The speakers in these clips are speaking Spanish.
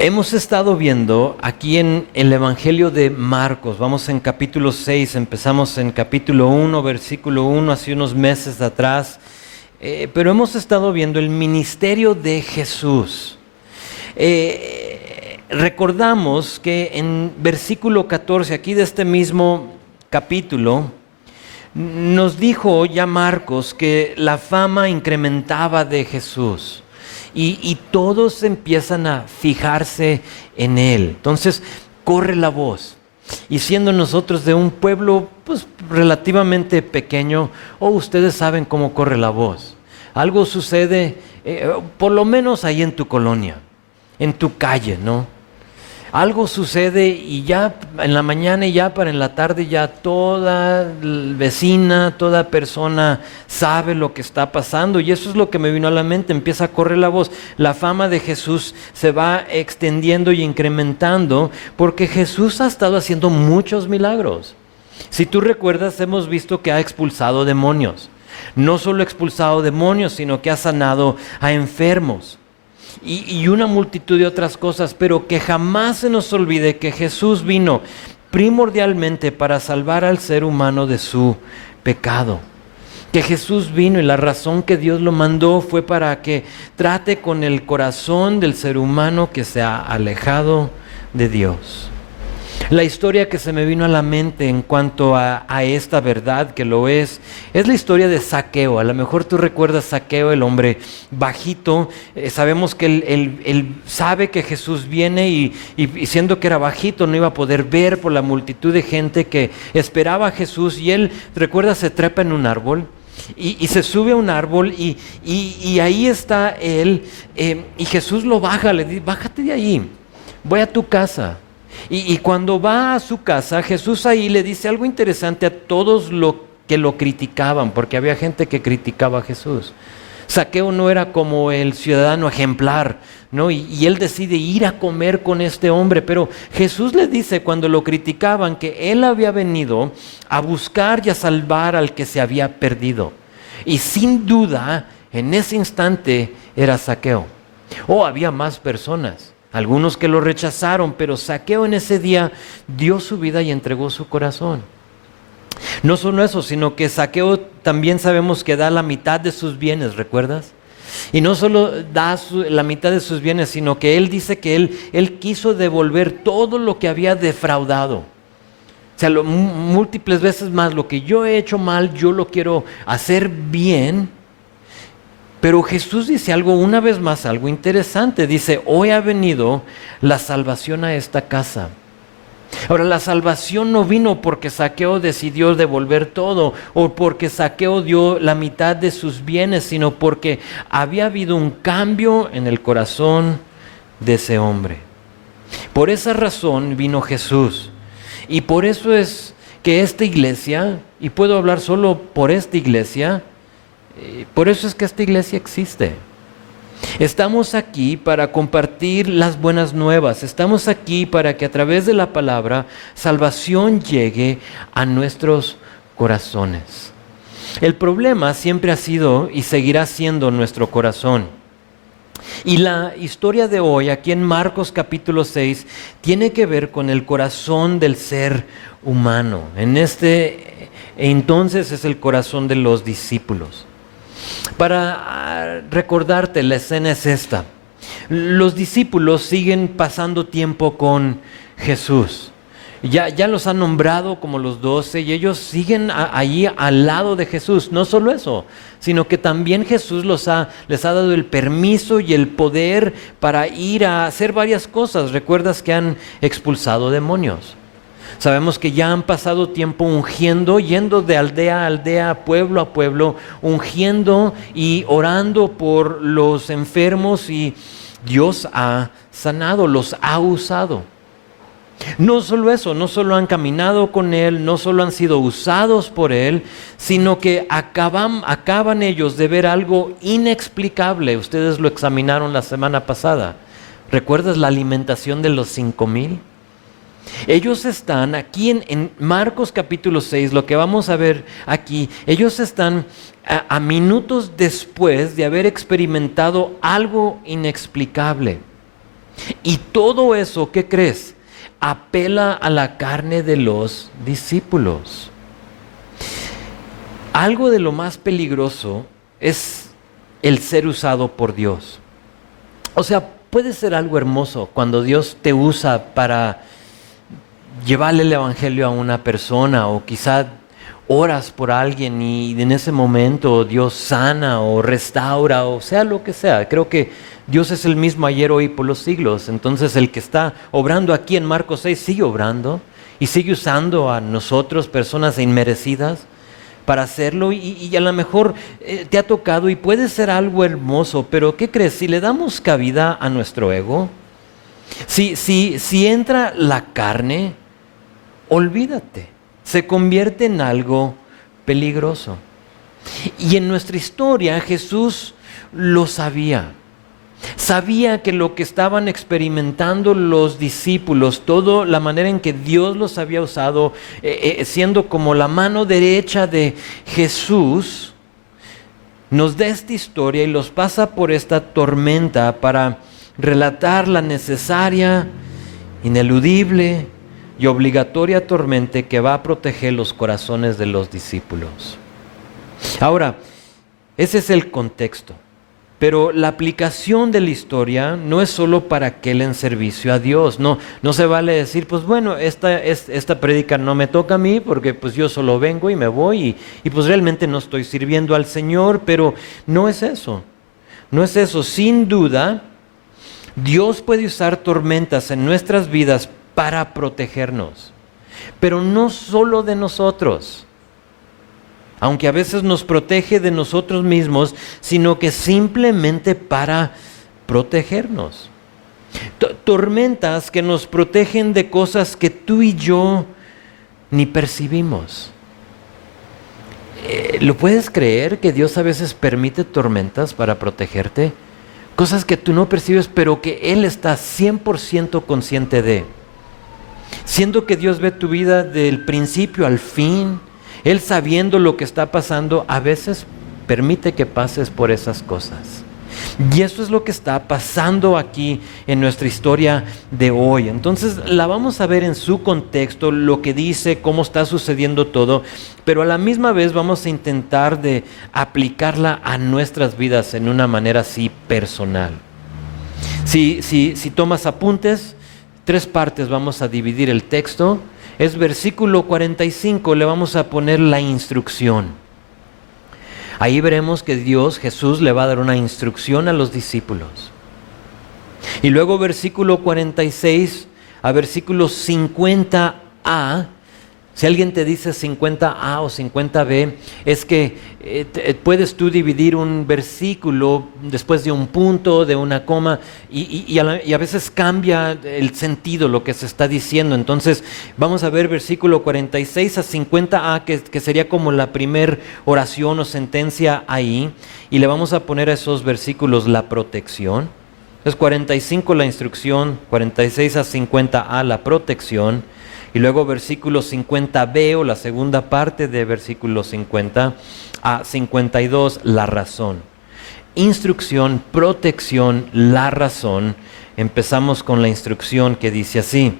Hemos estado viendo aquí en el Evangelio de Marcos, vamos en capítulo 6, empezamos en capítulo 1, versículo 1, hace unos meses atrás, pero hemos estado viendo el ministerio de Jesús. Recordamos que en versículo 14, aquí de este mismo capítulo, nos dijo ya Marcos que la fama incrementaba de Jesús. Y todos empiezan a fijarse en Él. Entonces corre la voz. Y siendo nosotros de un pueblo pues relativamente pequeño, ustedes saben cómo corre la voz. Algo sucede, por lo menos ahí en tu colonia, en tu calle, ¿no? Algo sucede y ya en la mañana y ya para en la tarde ya toda vecina, toda persona sabe lo que está pasando, y eso es lo que me vino a la mente. Empieza a correr la voz. La fama de Jesús se va extendiendo y incrementando porque Jesús ha estado haciendo muchos milagros. Si tú recuerdas, hemos visto que ha expulsado demonios. No solo ha expulsado demonios, sino que ha sanado a enfermos. Y una multitud de otras cosas, pero que jamás se nos olvide que Jesús vino primordialmente para salvar al ser humano de su pecado. Que Jesús vino y la razón que Dios lo mandó fue para que trate con el corazón del ser humano que se ha alejado de Dios. La historia que se me vino a la mente en cuanto a esta verdad que lo es la historia de Zaqueo. A lo mejor tú recuerdas Zaqueo, el hombre bajito. Sabemos que él sabe que Jesús viene y siendo que era bajito no iba a poder ver por la multitud de gente que esperaba a Jesús. Y él, recuerda, se trepa en un árbol. Y se sube a un árbol y ahí está él. Y Jesús lo baja, le dice: bájate de ahí, voy a tu casa. Y cuando va a su casa, Jesús ahí le dice algo interesante a todos los que lo criticaban, porque había gente que criticaba a Jesús. Zaqueo no era como el ciudadano ejemplar, ¿no? Y él decide ir a comer con este hombre, pero Jesús le dice cuando lo criticaban que él había venido a buscar y a salvar al que se había perdido. Y sin duda, en ese instante era Zaqueo. Había más personas. Algunos que lo rechazaron, pero Zaqueo en ese día dio su vida y entregó su corazón. No solo eso, sino que Zaqueo también sabemos que da la mitad de sus bienes, ¿recuerdas? Y no solo da la mitad de sus bienes, sino que él dice que él quiso devolver todo lo que había defraudado. O sea, múltiples veces más, lo que yo he hecho mal, yo lo quiero hacer bien. Pero Jesús dice algo, una vez más, algo interesante. Dice: hoy ha venido la salvación a esta casa. Ahora, la salvación no vino porque Zaqueo decidió devolver todo o porque Zaqueo dio la mitad de sus bienes, sino porque había habido un cambio en el corazón de ese hombre. Por esa razón vino Jesús. Y por eso es que esta iglesia, y puedo hablar solo por esta iglesia, por eso es que esta iglesia existe. Estamos aquí para compartir las buenas nuevas. Estamos aquí para que a través de la palabra salvación llegue a nuestros corazones. El problema siempre ha sido y seguirá siendo nuestro corazón. Y la historia de hoy, aquí en Marcos capítulo 6, tiene que ver con el corazón del ser humano. Entonces es el corazón de los discípulos. Para recordarte, la escena es esta. Los discípulos siguen pasando tiempo con Jesús. Ya los han nombrado como los 12 y ellos siguen allí al lado de Jesús. No solo eso, sino que también Jesús les ha dado el permiso y el poder para ir a hacer varias cosas. ¿Recuerdas que han expulsado demonios? Sabemos que ya han pasado tiempo ungiendo, yendo de aldea a aldea, pueblo a pueblo, ungiendo y orando por los enfermos, y Dios ha sanado, los ha usado. No solo eso, no solo han caminado con Él, no solo han sido usados por Él, sino que acaban ellos de ver algo inexplicable. Ustedes lo examinaron la semana pasada. ¿Recuerdas la alimentación de los 5,000? Ellos están aquí en Marcos capítulo 6, lo que vamos a ver aquí, ellos están a minutos después de haber experimentado algo inexplicable. Y todo eso, ¿qué crees? Apela a la carne de los discípulos. Algo de lo más peligroso es el ser usado por Dios. O sea, puede ser algo hermoso cuando Dios te usa para llevarle el evangelio a una persona, o quizá oras por alguien y en ese momento Dios sana o restaura, o sea lo que sea. Creo que Dios es el mismo ayer, hoy y por los siglos. Entonces el que está obrando aquí en Marcos 6 sigue obrando y sigue usando a nosotros, personas inmerecidas, para hacerlo, y a lo mejor te ha tocado y puede ser algo hermoso, pero ¿qué crees? Si le damos cabida a nuestro ego, si entra la carne, olvídate, se convierte en algo peligroso. Y en nuestra historia Jesús lo sabía. Sabía que lo que estaban experimentando los discípulos, toda la manera en que Dios los había usado, siendo como la mano derecha de Jesús, nos da esta historia y los pasa por esta tormenta para relatar la necesaria, ineludible y obligatoria tormenta que va a proteger los corazones de los discípulos. Ahora, ese es el contexto. Pero la aplicación de la historia no es solo para aquel en servicio a Dios. No se vale decir, pues bueno, esta prédica no me toca a mí porque pues yo solo vengo y me voy y pues realmente no estoy sirviendo al Señor, pero no es eso. No es eso. Sin duda, Dios puede usar tormentas en nuestras vidas para protegernos, pero no solo de nosotros. Aunque a veces nos protege de nosotros mismos, sino que simplemente para protegernos. Tormentas que nos protegen de cosas que tú y yo ni percibimos. ¿Lo puedes creer que Dios a veces permite tormentas para protegerte? Cosas que tú no percibes, pero que Él está 100% consciente de. Siendo que Dios ve tu vida del principio al fin, Él sabiendo lo que está pasando, a veces permite que pases por esas cosas. Y eso es lo que está pasando aquí en nuestra historia de hoy. Entonces la vamos a ver en su contexto, lo que dice, cómo está sucediendo todo, pero a la misma vez vamos a intentar de aplicarla a nuestras vidas en una manera así personal. Si tomas apuntes, 3 partes vamos a dividir el texto. Es versículo 45, le vamos a poner la instrucción. Ahí veremos que Jesús le va a dar una instrucción a los discípulos. Y luego versículo 46 a versículo 50a. Si alguien te dice 50a o 50b, es que puedes tú dividir un versículo después de un punto, de una coma, y a veces cambia el sentido, lo que se está diciendo. Entonces vamos a ver versículo 46 a 50a, que sería como la primer oración o sentencia ahí, y le vamos a poner a esos versículos la protección. Entonces 45 la instrucción, 46 a 50a la protección, y luego versículo 50b o la segunda parte de versículo 50 a 52, la razón. Instrucción, protección, la razón. Empezamos con la instrucción que dice así: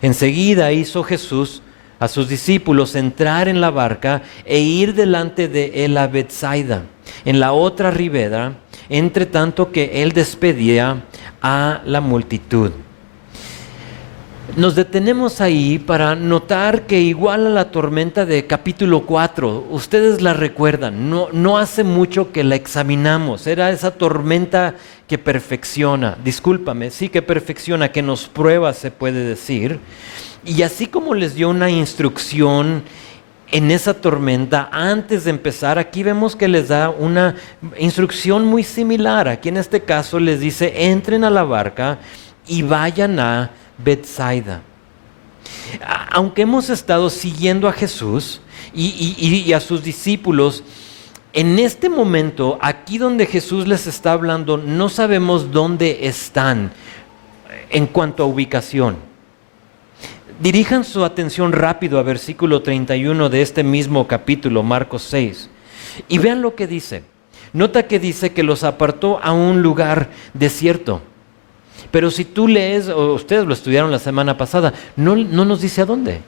enseguida hizo Jesús a sus discípulos entrar en la barca e ir delante de él a Betsaida, en la otra ribera, entre tanto que él despedía a la multitud. Nos detenemos ahí para notar que igual a la tormenta de capítulo 4, ustedes la recuerdan, no hace mucho que la examinamos, era esa tormenta que perfecciona, que perfecciona, que nos prueba, se puede decir. Y así como les dio una instrucción en esa tormenta, antes de empezar, aquí vemos que les da una instrucción muy similar. Aquí en este caso les dice, entren a la barca y vayan a Betsaida. Aunque hemos estado siguiendo a Jesús y a sus discípulos, en este momento, aquí donde Jesús les está hablando, no sabemos dónde están en cuanto a ubicación. Dirijan su atención rápido a versículo 31 de este mismo capítulo, Marcos 6, y vean lo que dice. Nota que dice que los apartó a un lugar desierto. Pero si tú lees, o ustedes lo estudiaron la semana pasada, no nos dice a dónde.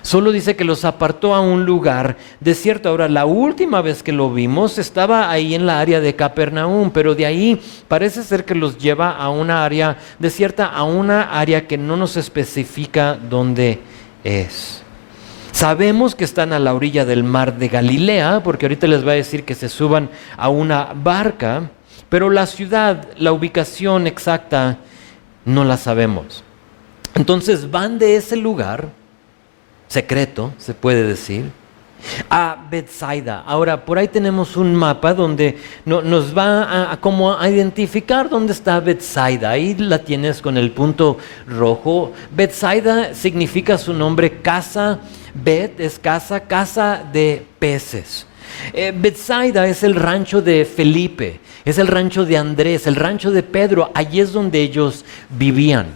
Solo dice que los apartó a un lugar desierto. Ahora, la última vez que lo vimos estaba ahí en la área de Capernaum, pero de ahí parece ser que los lleva a una área desierta, a una área que no nos especifica dónde es. Sabemos que están a la orilla del mar de Galilea, porque ahorita les va a decir que se suban a una barca, pero la ciudad, la ubicación exacta, no la sabemos. Entonces van de ese lugar secreto, se puede decir, a Bethsaida. Ahora, por ahí tenemos un mapa donde nos va a identificar dónde está Bethsaida. Ahí la tienes con el punto rojo. Bethsaida significa su nombre casa. Bet es casa, casa de peces. Bethsaida es el rancho de Felipe, es el rancho de Andrés, el rancho de Pedro. Allí es donde ellos vivían.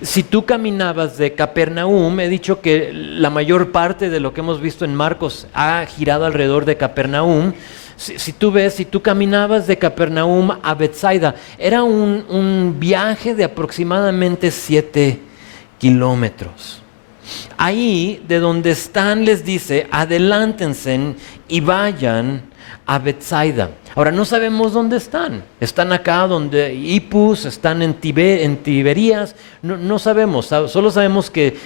Si tú caminabas de Capernaum, he dicho que la mayor parte de lo que hemos visto en Marcos ha girado alrededor de Capernaum. Si tú caminabas de Capernaum a Bethsaida, era un viaje de aproximadamente 7 kilómetros. Ahí, de donde están, les dice, adelántense y vayan a Bethsaida. Ahora, no sabemos dónde están. Están acá donde Ipus, están en Tiberías, no sabemos. Solo sabemos que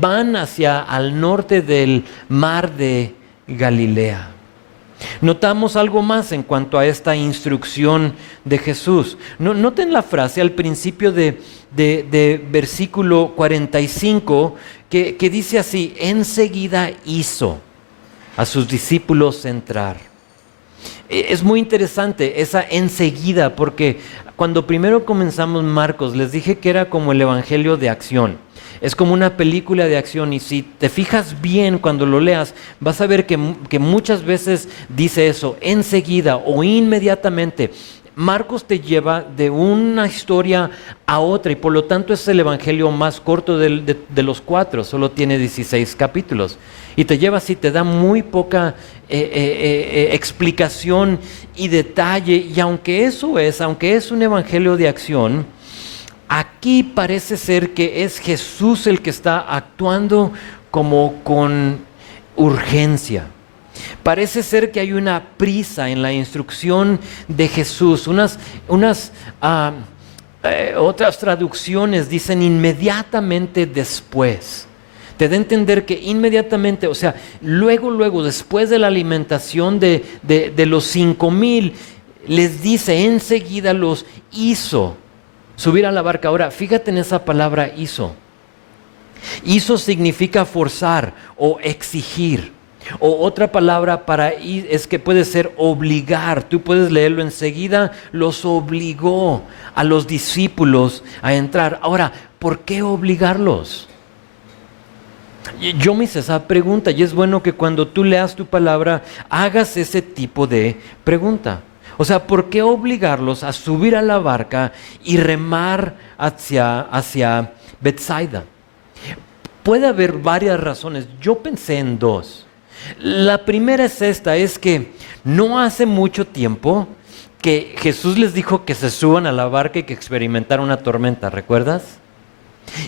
van hacia al norte del mar de Galilea. Notamos algo más en cuanto a esta instrucción de Jesús. Noten la frase al principio de versículo 45 que dice así: enseguida hizo a sus discípulos entrar. Es muy interesante esa enseguida, porque cuando primero comenzamos Marcos les dije que era como el evangelio de acción. Es como una película de acción, y si te fijas bien cuando lo leas, vas a ver que muchas veces dice eso, enseguida o inmediatamente. Marcos te lleva de una historia a otra, y por lo tanto es el evangelio más corto de los 4, solo tiene 16 capítulos. Y te lleva así, te da muy poca explicación y detalle, y aunque es un evangelio de acción, aquí parece ser que es Jesús el que está actuando como con urgencia. Parece ser que hay una prisa en la instrucción de Jesús. Otras traducciones dicen inmediatamente después. Te da a entender que inmediatamente, o sea, luego, después de la alimentación de los 5,000, les dice, enseguida los hizo subir a la barca. Ahora, fíjate en esa palabra hizo. Hizo significa forzar o exigir. O otra palabra para es que puede ser obligar. Tú puedes leerlo enseguida, los obligó a los discípulos a entrar. Ahora, ¿por qué obligarlos? Yo me hice esa pregunta, y es bueno que cuando tú leas tu palabra hagas ese tipo de pregunta. O sea, ¿por qué obligarlos a subir a la barca y remar hacia Bethsaida? Puede haber varias razones. Yo pensé en 2. La primera es esta, es que no hace mucho tiempo que Jesús les dijo que se suban a la barca y que experimentaran una tormenta, ¿recuerdas?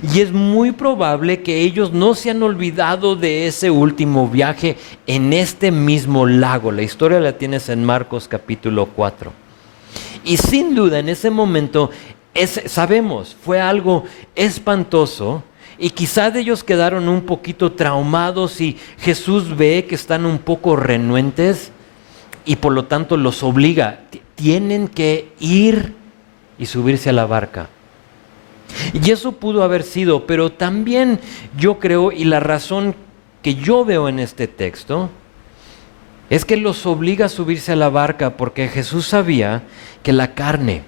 Y es muy probable que ellos no se han olvidado de ese último viaje en este mismo lago. La historia la tienes en Marcos capítulo 4. Y sin duda en ese momento, sabemos, fue algo espantoso. Y quizá de ellos quedaron un poquito traumados, y Jesús ve que están un poco renuentes y por lo tanto los obliga. Tienen que ir y subirse a la barca. Y eso pudo haber sido, pero también yo creo, y la razón que yo veo en este texto, es que los obliga a subirse a la barca porque Jesús sabía que la carne,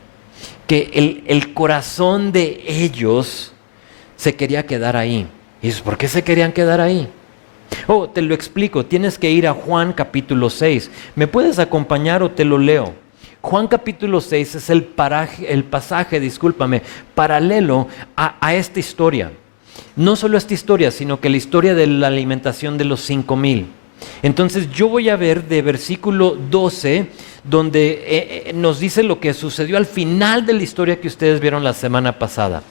que el corazón de ellos se quería quedar ahí. Y dices, ¿por qué se querían quedar ahí? Te lo explico. Tienes que ir a Juan capítulo 6. ¿Me puedes acompañar o te lo leo? Juan capítulo 6 es el pasaje, paralelo a esta historia. No solo esta historia, sino que la historia de la alimentación de los 5,000. Entonces yo voy a ver de versículo 12, donde nos dice lo que sucedió al final de la historia que ustedes vieron la semana pasada.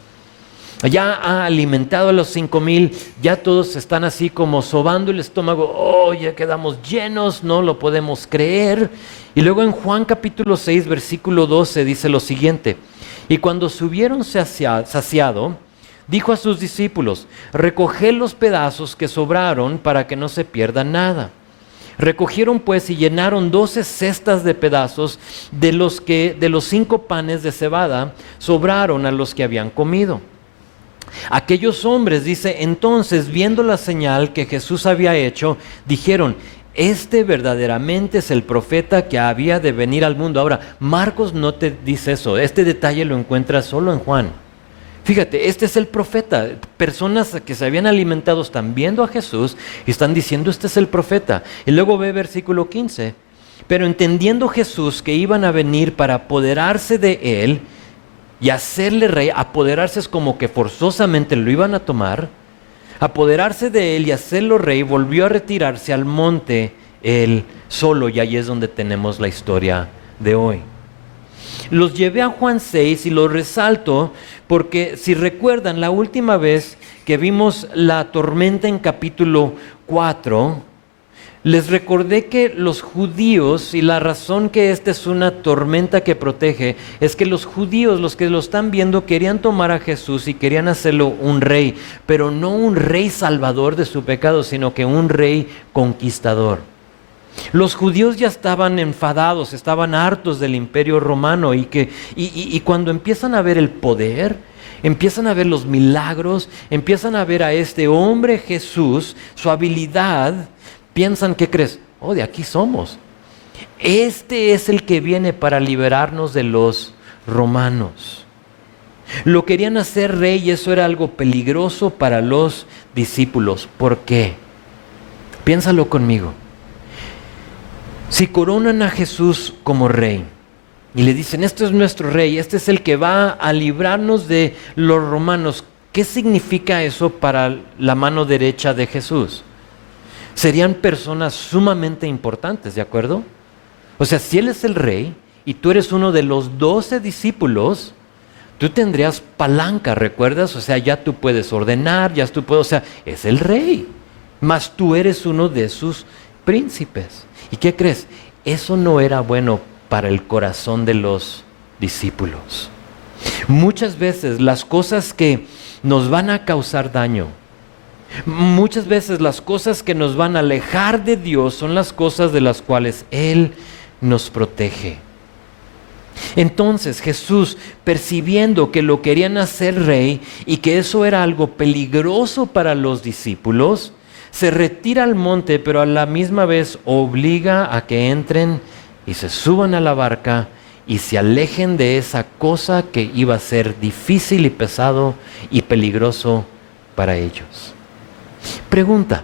Ya ha alimentado a los 5,000, ya todos están así como sobando el estómago. Oh, ya quedamos llenos, no lo podemos creer. Y luego en Juan capítulo 6, versículo 12 dice lo siguiente: y cuando se hubieron saciado, dijo a sus discípulos: recoged los pedazos que sobraron para que no se pierda nada. Recogieron pues y llenaron 12 cestas de pedazos de los 5 panes de cebada sobraron a los que habían comido. Aquellos hombres, dice, entonces, viendo la señal que Jesús había hecho, dijeron: este verdaderamente es el profeta que había de venir al mundo. Ahora, Marcos no te dice eso, este detalle lo encuentras solo en Juan. Fíjate, este es el profeta. Personas que se habían alimentado están viendo a Jesús y están diciendo: este es el profeta. Y luego ve versículo 15. Pero entendiendo Jesús que iban a venir para apoderarse de él y hacerle rey, apoderarse es como que forzosamente lo iban a tomar, apoderarse de él y hacerlo rey, volvió a retirarse al monte él solo, y ahí es donde tenemos la historia de hoy. Los llevé a Juan 6 y los resalto porque, si recuerdan, la última vez que vimos la tormenta en capítulo 4, les recordé que los judíos, y la razón que esta es una tormenta que protege, es que los judíos, los que lo están viendo, querían tomar a Jesús y querían hacerlo un rey, pero no un rey salvador de su pecado, sino que un rey conquistador. Los judíos ya estaban enfadados, estaban hartos del imperio romano, y cuando empiezan a ver el poder, empiezan a ver los milagros, empiezan a ver a este hombre Jesús, su habilidad, piensan: ¿qué crees? Oh, de aquí somos. Este es el que viene para liberarnos de los romanos. Lo querían hacer rey y eso era algo peligroso para los discípulos. ¿Por qué? Piénsalo conmigo. Si coronan a Jesús como rey y le dicen: este es nuestro rey, este es el que va a librarnos de los romanos, ¿qué significa eso para la mano derecha de Jesús? Serían personas sumamente importantes, ¿de acuerdo? O sea, si Él es el rey y tú eres uno de los 12 discípulos, tú tendrías palanca, ¿recuerdas? O sea, ya tú puedes ordenar, ya tú puedes, o sea, es el rey, mas tú eres uno de sus príncipes. ¿Y qué crees? Eso no era bueno para el corazón de los discípulos. Muchas veces las cosas que nos van a causar daño, muchas veces las cosas que nos van a alejar de Dios son las cosas de las cuales Él nos protege. Entonces Jesús, percibiendo que lo querían hacer rey y que eso era algo peligroso para los discípulos, se retira al monte, pero a la misma vez obliga a que entren y se suban a la barca y se alejen de esa cosa que iba a ser difícil y pesado y peligroso para ellos. Pregunta: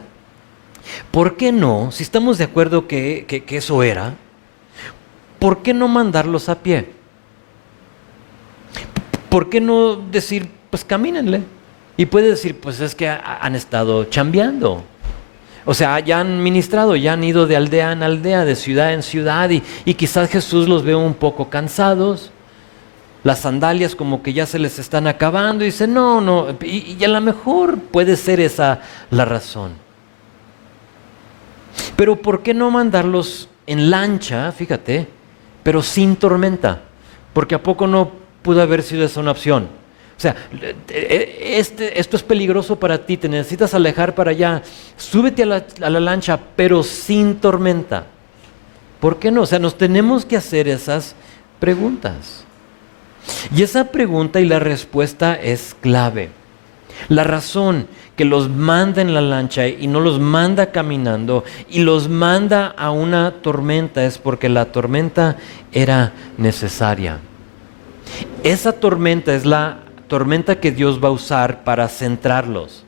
¿por qué no, si estamos de acuerdo que eso era, ¿por qué no mandarlos a pie? ¿Por qué no decir: pues camínenle? Y puede decir: pues es que han estado chambeando. O sea, ya han ministrado, ya han ido de aldea en aldea, de ciudad en ciudad, y quizás Jesús los ve un poco cansados. Las sandalias como que ya se les están acabando, y dice: no, y a lo mejor puede ser esa la razón. Pero ¿por qué no mandarlos en lancha, fíjate, pero sin tormenta? Porque ¿a poco no pudo haber sido esa una opción? O sea, esto es peligroso para ti, te necesitas alejar para allá, súbete a la lancha, pero sin tormenta. ¿Por qué no? O sea, nos tenemos que hacer esas preguntas. Y esa pregunta y la respuesta es clave. La razón que los manda en la lancha y no los manda caminando y los manda a una tormenta es porque la tormenta era necesaria. Esa tormenta es la tormenta que Dios va a usar para centrarlos.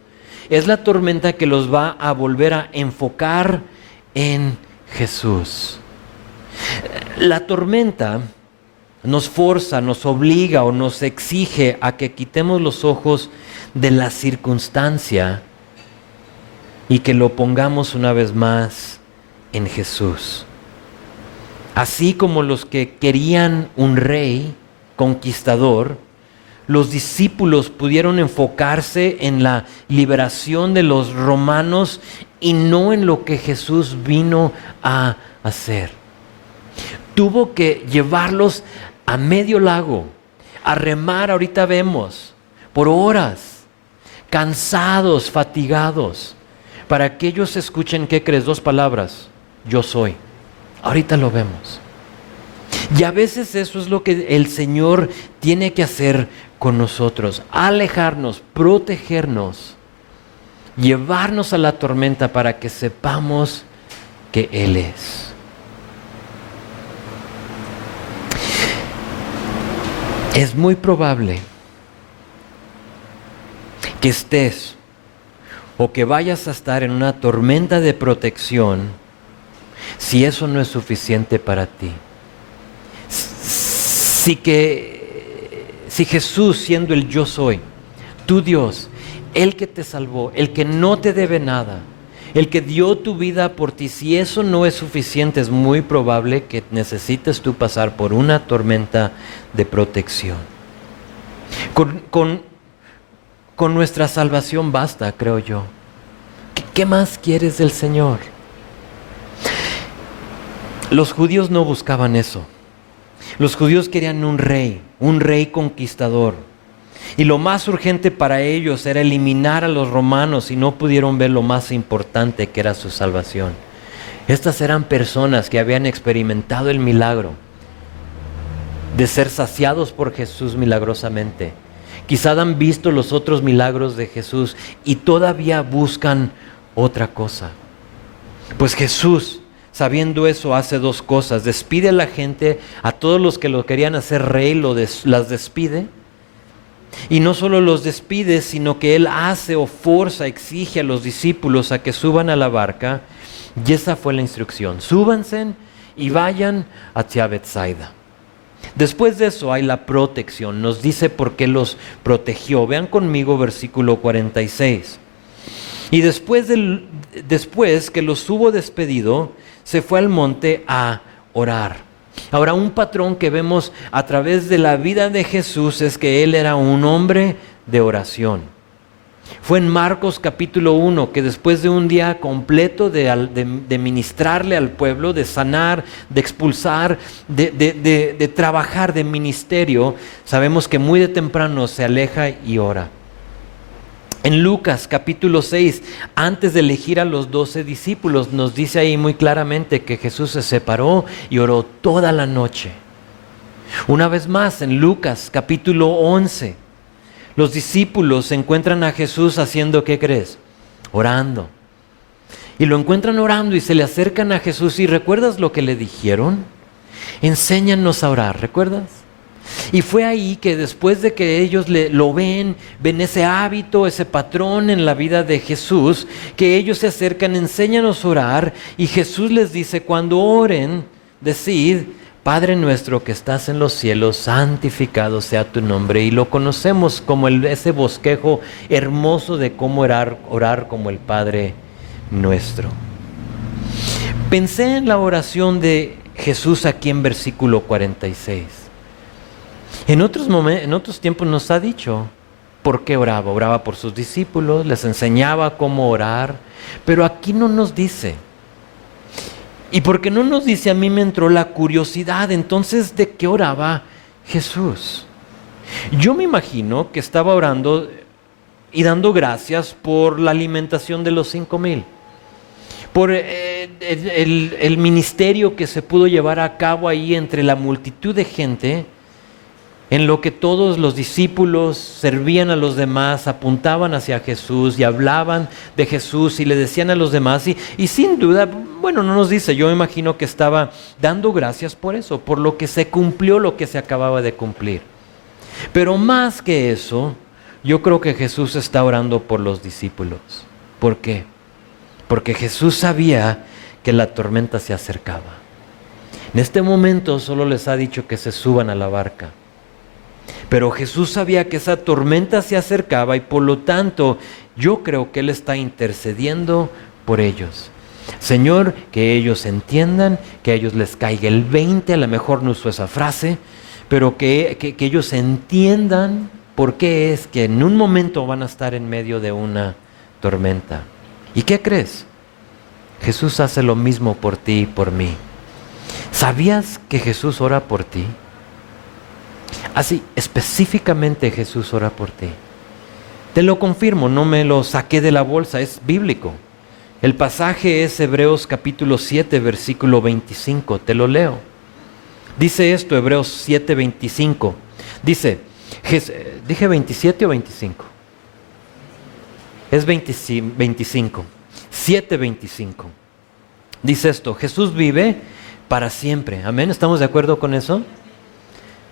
Es la tormenta que los va a volver a enfocar en Jesús. La tormenta nos forza, nos obliga o nos exige a que quitemos los ojos de la circunstancia y que lo pongamos una vez más en Jesús. Así como los que querían un rey conquistador, los discípulos pudieron enfocarse en la liberación de los romanos y no en lo que Jesús vino a hacer. Tuvo que llevarlos a medio lago, a remar, ahorita vemos, por horas, cansados, fatigados, para que ellos escuchen, ¿qué crees? 2 palabras: yo soy. Ahorita lo vemos. Y a veces eso es lo que el Señor tiene que hacer con nosotros: alejarnos, protegernos, llevarnos a la tormenta para que sepamos que Él es. Es muy probable que estés o que vayas a estar en una tormenta de protección si eso no es suficiente para ti. Si Jesús, siendo el yo soy, tu Dios, el que te salvó, el que no te debe nada, el que dio tu vida por ti, si eso no es suficiente, es muy probable que necesites tú pasar por una tormenta de protección. Con nuestra salvación basta, creo yo. ¿Qué más quieres del Señor? Los judíos no buscaban eso. Los judíos querían un rey conquistador. Y lo más urgente para ellos era eliminar a los romanos y no pudieron ver lo más importante que era su salvación. Estas eran personas que habían experimentado el milagro de ser saciados por Jesús milagrosamente. Quizá han visto los otros milagros de Jesús y todavía buscan otra cosa. Pues Jesús, sabiendo eso, hace 2 cosas. Despide a la gente, a todos los que lo querían hacer rey, las despide. Y no solo los despide, sino que Él hace o forza, exige a los discípulos a que suban a la barca. Y esa fue la instrucción: súbanse y vayan hacia Betsaida. Después de eso hay la protección. Nos dice por qué los protegió. Vean conmigo versículo 46. Y después que los hubo despedido, se fue al monte a orar. Ahora, un patrón que vemos a través de la vida de Jesús es que Él era un hombre de oración. Fue en Marcos capítulo 1 que después de un día completo de ministrarle al pueblo, de sanar, de expulsar, de trabajar, de ministerio, sabemos que muy de temprano se aleja y ora. En Lucas capítulo 6, antes de elegir a los 12 discípulos, nos dice ahí muy claramente que Jesús se separó y oró toda la noche. Una vez más, en Lucas capítulo 11, los discípulos encuentran a Jesús haciendo, ¿qué crees? Orando. Y lo encuentran orando y se le acercan a Jesús. ¿Y recuerdas lo que le dijeron? Enséñanos a orar, ¿recuerdas? Y fue ahí que después de que ellos lo ven ese hábito, ese patrón en la vida de Jesús, que ellos se acercan: enséñanos a orar. Y Jesús les dice: cuando oren, decid: Padre nuestro que estás en los cielos, santificado sea tu nombre. Y lo conocemos como ese bosquejo hermoso de cómo orar como el Padre nuestro. Pensé en la oración de Jesús aquí en versículo 46. En otros tiempos nos ha dicho por qué oraba. Oraba por sus discípulos, les enseñaba cómo orar, pero aquí no nos dice. Y porque no nos dice, a mí me entró la curiosidad. Entonces, ¿de qué oraba Jesús? Yo me imagino que estaba orando y dando gracias por la alimentación de los 5,000, por el ministerio que se pudo llevar a cabo ahí entre la multitud de gente, en lo que todos los discípulos servían a los demás, apuntaban hacia Jesús y hablaban de Jesús y le decían a los demás. Y sin duda, bueno, no nos dice, yo me imagino que estaba dando gracias por eso, por lo que se cumplió, lo que se acababa de cumplir. Pero más que eso, yo creo que Jesús está orando por los discípulos. ¿Por qué? Porque Jesús sabía que la tormenta se acercaba. En este momento solo les ha dicho que se suban a la barca. Pero Jesús sabía que esa tormenta se acercaba y por lo tanto yo creo que Él está intercediendo por ellos. Señor, que ellos entiendan, que a ellos les caiga el 20, a lo mejor no uso esa frase, pero que ellos entiendan por qué es que en un momento van a estar en medio de una tormenta. ¿Y qué crees? Jesús hace lo mismo por ti y por mí. ¿Sabías que Jesús ora por ti? Así, específicamente Jesús ora por ti. Te lo confirmo, no me lo saqué de la bolsa, es bíblico. El pasaje es Hebreos capítulo 7, versículo 25, te lo leo. Dice esto, Hebreos 7, 25. Dice, ¿dije 27 o 25? Es 25, 7, 25. Dice esto, Jesús vive para siempre. Amén, ¿estamos de acuerdo con eso?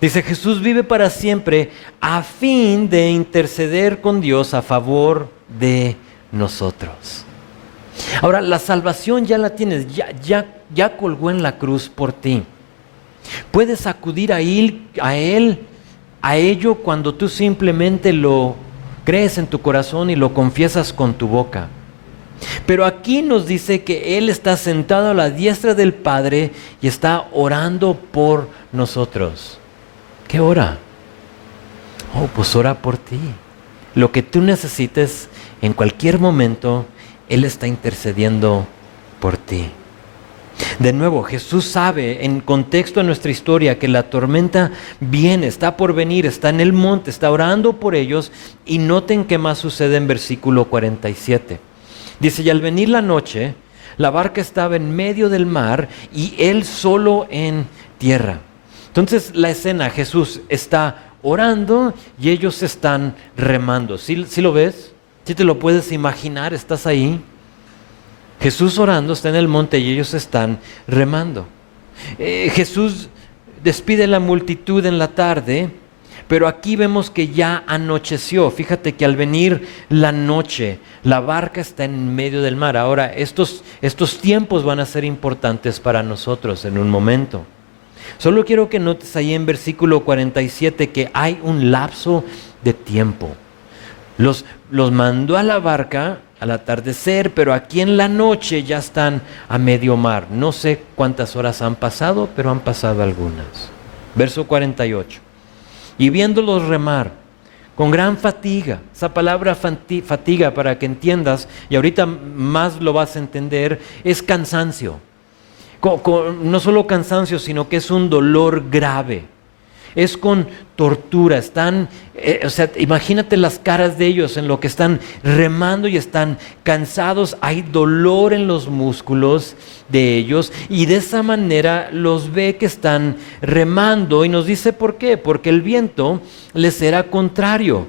Dice, Jesús vive para siempre a fin de interceder con Dios a favor de nosotros. Ahora, la salvación ya la tienes, ya colgó en la cruz por ti. Puedes acudir a ello cuando tú simplemente lo crees en tu corazón y lo confiesas con tu boca. Pero aquí nos dice que Él está sentado a la diestra del Padre y está orando por nosotros. ¿Qué ora? Oh, pues ora por ti. Lo que tú necesites en cualquier momento, Él está intercediendo por ti. De nuevo, Jesús sabe en contexto de nuestra historia que la tormenta viene, está por venir, está en el monte, está orando por ellos. Y noten qué más sucede en versículo 47. Dice, y al venir la noche, la barca estaba en medio del mar y Él solo en tierra. Entonces la escena, Jesús está orando y ellos están remando. ¿Sí lo ves? ¿Sí te lo puedes imaginar? ¿Estás ahí? Jesús orando, está en el monte y ellos están remando. Jesús despide la multitud en la tarde, pero aquí vemos que ya anocheció. Fíjate que al venir la noche, la barca está en medio del mar. Ahora, estos tiempos van a ser importantes para nosotros en un momento. Solo quiero que notes ahí en versículo 47 que hay un lapso de tiempo. Los mandó a la barca al atardecer, pero aquí en la noche ya están a medio mar. No sé cuántas horas han pasado, pero han pasado algunas. Verso 48. Y viéndolos remar con gran fatiga, esa palabra fatiga, para que entiendas, y ahorita más lo vas a entender, es cansancio. No solo cansancio, sino que es un dolor grave. Es con tortura. Están, imagínate las caras de ellos en lo que están remando y están cansados. Hay dolor en los músculos de ellos y de esa manera los ve que están remando y nos dice ¿por qué? Porque el viento les era contrario.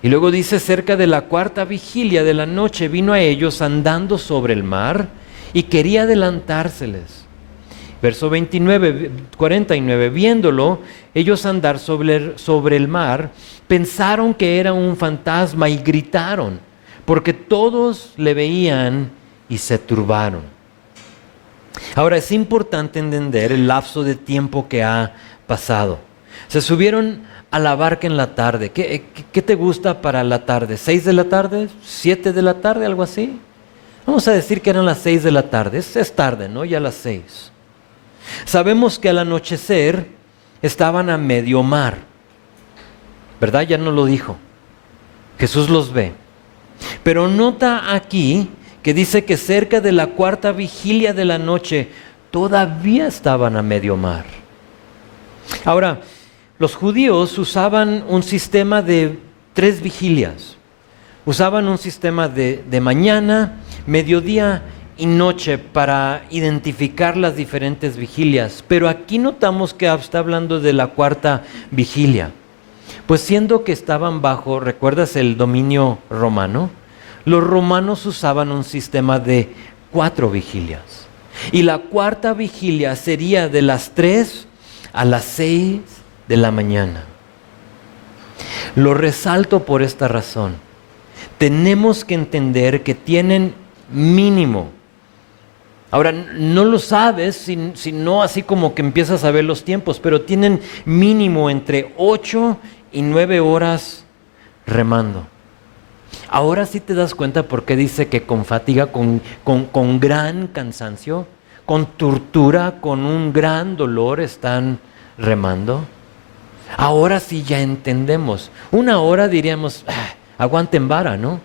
Y luego dice, cerca de la cuarta vigilia de la noche vino a ellos andando sobre el mar y quería adelantárseles. Verso 49, viéndolo, ellos andar sobre el mar, pensaron que era un fantasma y gritaron, porque todos le veían y se turbaron. Ahora es importante entender el lapso de tiempo que ha pasado. Se subieron a la barca en la tarde. ¿Qué te gusta para la tarde? ¿6 de la tarde? ¿7 de la tarde? ¿Algo así? Vamos a decir que eran las 6 de la tarde. Es tarde, ¿no? Ya las 6. Sabemos que al anochecer estaban a medio mar, ¿verdad? Ya no lo dijo. Jesús los ve. Pero nota aquí que dice que cerca de la cuarta vigilia de la noche todavía estaban a medio mar. Ahora, los judíos usaban un sistema de 3 vigilias. Usaban un sistema de mañana, mediodía y noche para identificar las diferentes vigilias. Pero aquí notamos que está hablando de la cuarta vigilia. Pues siendo que estaban bajo, ¿recuerdas el dominio romano? Los romanos usaban un sistema de 4 vigilias. Y la cuarta vigilia sería de las 3 a las 6 de la mañana. Lo resalto por esta razón. Tenemos que entender que tienen mínimo. Ahora, no lo sabes si no así como que empiezas a ver los tiempos, pero tienen mínimo entre 8 y 9 horas remando. Ahora sí te das cuenta por qué dice que con fatiga, con gran cansancio, con tortura, con un gran dolor están remando. Ahora sí ya entendemos. Una hora diríamos, aguanten vara, ¿no?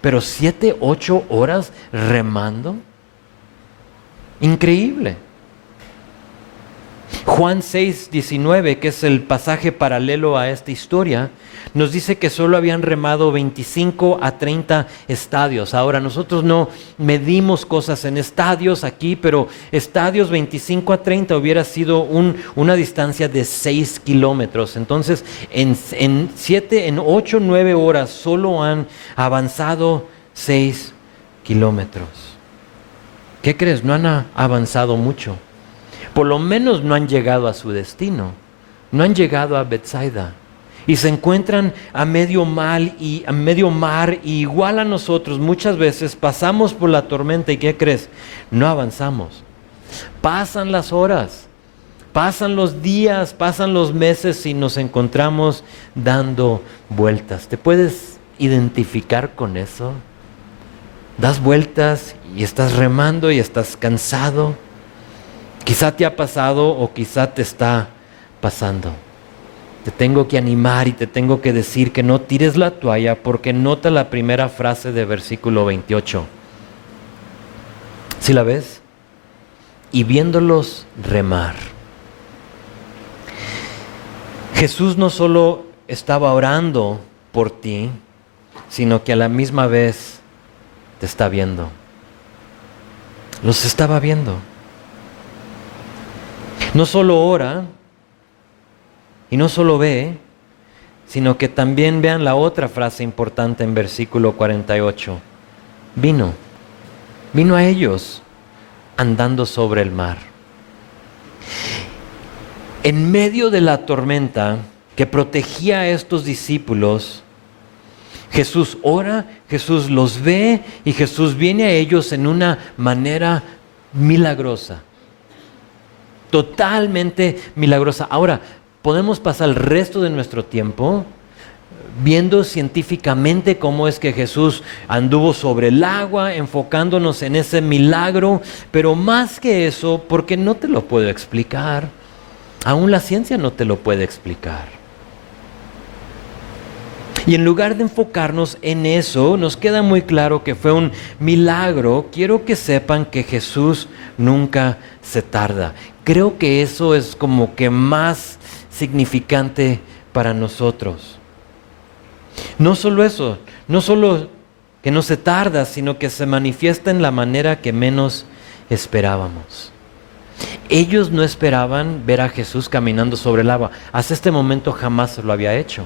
Pero 7, 8 horas remando. Increíble. Juan 6:19, que es el pasaje paralelo a esta historia, nos dice que solo habían remado 25 a 30 estadios. Ahora, nosotros no medimos cosas en estadios aquí, pero estadios 25 a 30 hubiera sido una distancia de 6 kilómetros. Entonces, en 8, 9 horas solo han avanzado 6 kilómetros. ¿Qué crees? No han avanzado mucho. Por lo menos no han llegado a su destino. No han llegado a Bethsaida. Y se encuentran a medio mar y igual a nosotros muchas veces pasamos por la tormenta y ¿qué crees? No avanzamos. Pasan las horas, pasan los días, pasan los meses y nos encontramos dando vueltas. ¿Te puedes identificar con eso? Das vueltas y estás remando y estás cansado. Quizá te ha pasado o quizá te está pasando. Te tengo que animar y te tengo que decir que no tires la toalla, porque nota la primera frase de versículo 28. ¿Sí la ves? Y viéndolos remar. Jesús no solo estaba orando por ti, sino que a la misma vez te está viendo. Los estaba viendo. No solo ora y no solo ve, sino que también vean la otra frase importante en versículo 48. Vino a ellos andando sobre el mar. En medio de la tormenta que protegía a estos discípulos, Jesús ora, Jesús los ve y Jesús viene a ellos en una manera milagrosa. Totalmente milagrosa. Ahora, podemos pasar el resto de nuestro tiempo viendo científicamente cómo es que Jesús anduvo sobre el agua, enfocándonos en ese milagro, pero más que eso, porque no te lo puedo explicar. Aún la ciencia no te lo puede explicar. Y en lugar de enfocarnos en eso, nos queda muy claro que fue un milagro. Quiero que sepan que Jesús nunca se tarda. Creo que eso es como que más significante para nosotros. No solo eso, no solo que no se tarda, sino que se manifiesta en la manera que menos esperábamos. Ellos no esperaban ver a Jesús caminando sobre el agua. Hasta este momento jamás lo había hecho.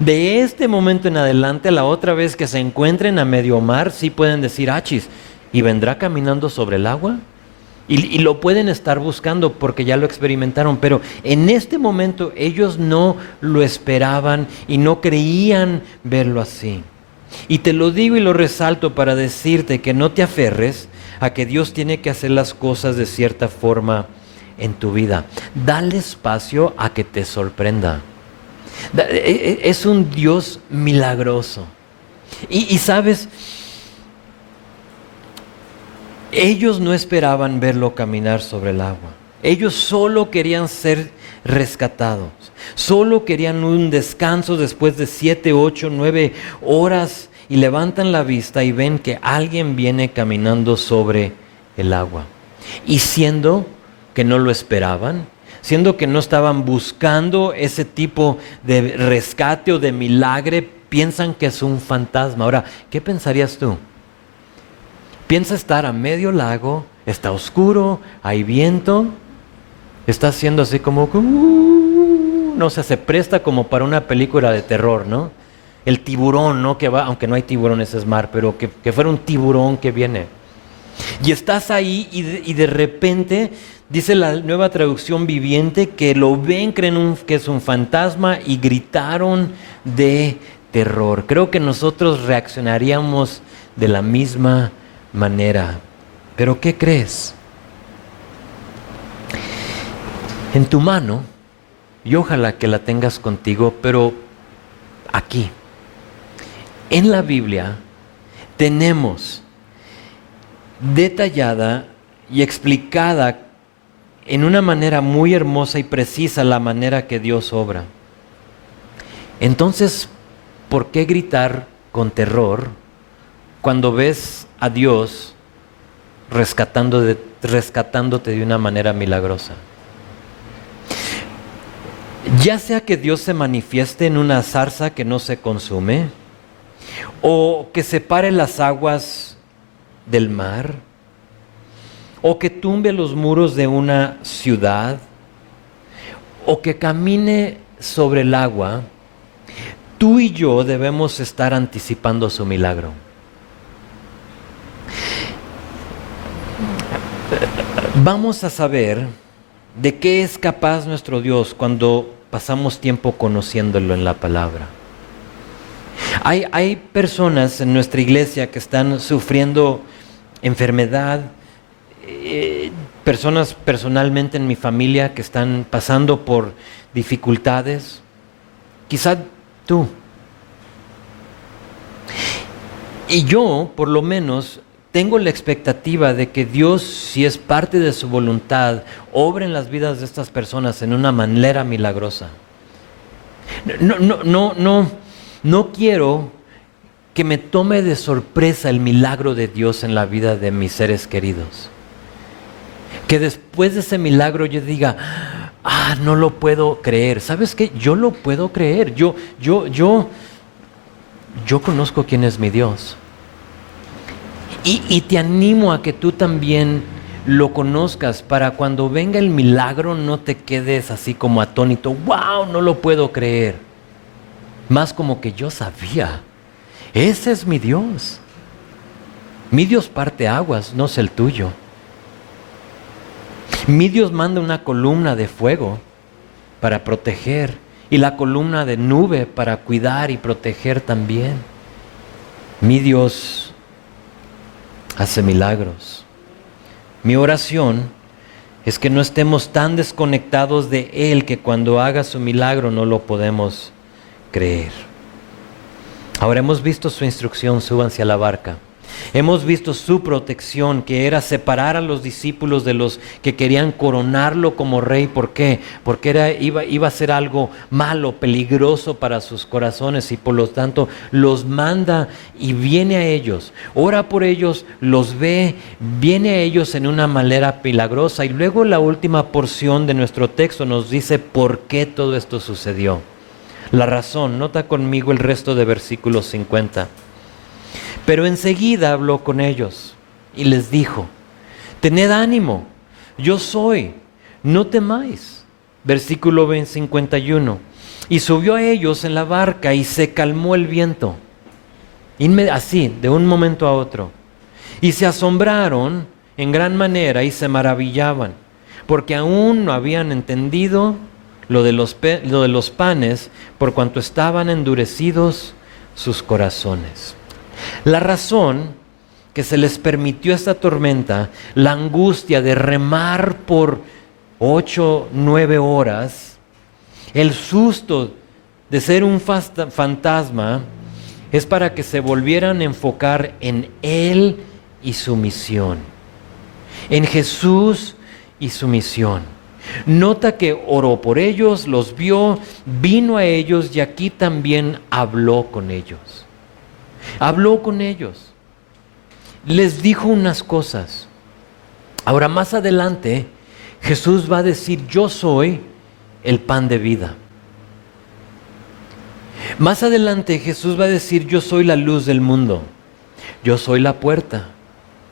De este momento en adelante, la otra vez que se encuentren a medio mar, sí pueden decir, achis, ¿y vendrá caminando sobre el agua? Y lo pueden estar buscando porque ya lo experimentaron, pero en este momento ellos no lo esperaban y no creían verlo así. Y te lo digo y lo resalto para decirte que no te aferres a que Dios tiene que hacer las cosas de cierta forma en tu vida. Dale espacio a que te sorprenda. Es un Dios milagroso. Y sabes, ellos no esperaban verlo caminar sobre el agua. Ellos solo querían ser rescatados. Solo querían un descanso después de 7, 8, 9 horas. Y levantan la vista y ven que alguien viene caminando sobre el agua. Y siendo que no lo esperaban, siendo que no estaban buscando ese tipo de rescate o de milagre, piensan que es un fantasma. Ahora, ¿qué pensarías tú? Piensa estar a medio lago, está oscuro, hay viento, está haciendo así como, no sé, se presta como para una película de terror, ¿no? El tiburón, ¿no? Que va, aunque no hay tiburones, es mar, pero que fuera un tiburón que viene. Y estás ahí y de repente, dice la Nueva Traducción Viviente, que lo ven, creen que es un fantasma y gritaron de terror. Creo que nosotros reaccionaríamos de la misma manera. ¿Pero qué crees? En tu mano, y ojalá que la tengas contigo, pero aquí, En la Biblia tenemos detallada y explicada en una manera muy hermosa y precisa la manera que Dios obra. Entonces, ¿por qué gritar con terror cuando ves a Dios rescatándote de una manera milagrosa? Ya sea que Dios se manifieste en una zarza que no se consume, o que separe las aguas del mar, o que tumbe los muros de una ciudad, o que camine sobre el agua, tú y yo debemos estar anticipando su milagro. Vamos a saber de qué es capaz nuestro Dios cuando pasamos tiempo conociéndolo en la palabra. Hay personas en nuestra iglesia que están sufriendo enfermedad, personas personalmente en mi familia que están pasando por dificultades, quizá tú. Y yo, por lo menos, tengo la expectativa de que Dios, si es parte de su voluntad, obre en las vidas de estas personas en una manera milagrosa. No quiero que me tome de sorpresa el milagro de Dios en la vida de mis seres queridos. Que después de ese milagro yo diga, no lo puedo creer. ¿Sabes qué? Yo lo puedo creer. Yo conozco quién es mi Dios. Y te animo a que tú también lo conozcas para cuando venga el milagro no te quedes así como atónito. ¡Wow! No lo puedo creer. Más como que yo sabía. Ese es mi Dios. Mi Dios parte aguas, no es el tuyo. Mi Dios manda una columna de fuego para proteger y la columna de nube para cuidar y proteger también. Mi Dios hace milagros. Mi oración es que no estemos tan desconectados de Él que cuando haga su milagro no lo podemos creer. Ahora hemos visto su instrucción, súbanse a la barca. Hemos visto su protección, que era separar a los discípulos de los que querían coronarlo como rey. ¿Por qué? Porque iba a ser algo malo, peligroso para sus corazones, y por lo tanto los manda y viene a ellos, ora por ellos, los ve, viene a ellos en una manera milagrosa. Y luego la última porción de nuestro texto nos dice por qué todo esto sucedió. La razón, nota conmigo el resto de versículo 50. Pero enseguida habló con ellos y les dijo, tened ánimo, yo soy, no temáis. Versículo 51. Y subió a ellos en la barca y se calmó el viento. Así, de un momento a otro. Y se asombraron en gran manera y se maravillaban, porque aún no habían entendido lo de los panes, por cuanto estaban endurecidos sus corazones. La razón que se les permitió esta tormenta, la angustia de remar por 8, 9 horas, el susto de ser un fantasma, es para que se volvieran a enfocar en Él y su misión, en Jesús y su misión. Nota que oró por ellos, los vio, vino a ellos y aquí también habló con ellos. Habló con ellos. Les dijo unas cosas. Ahora más adelante Jesús va a decir, yo soy el pan de vida. Más adelante Jesús va a decir, yo soy la luz del mundo. Yo soy la puerta.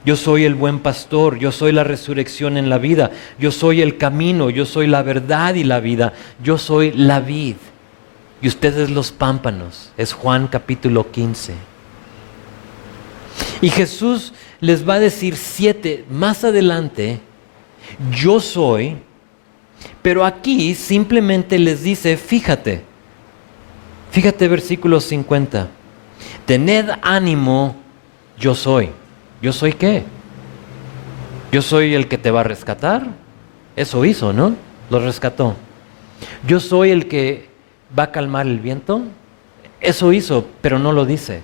Yo soy el buen pastor, yo soy la resurrección en la vida, yo soy el camino, yo soy la verdad y la vida, yo soy la vid y ustedes los pámpanos. Es Juan capítulo 15. Y Jesús les va a decir 7 más adelante, yo soy, pero aquí simplemente les dice, fíjate versículo 50, tened ánimo, yo soy. ¿Yo soy qué? ¿Yo soy el que te va a rescatar? Eso hizo, ¿no? Lo rescató. ¿Yo soy el que va a calmar el viento? Eso hizo, pero no lo dice.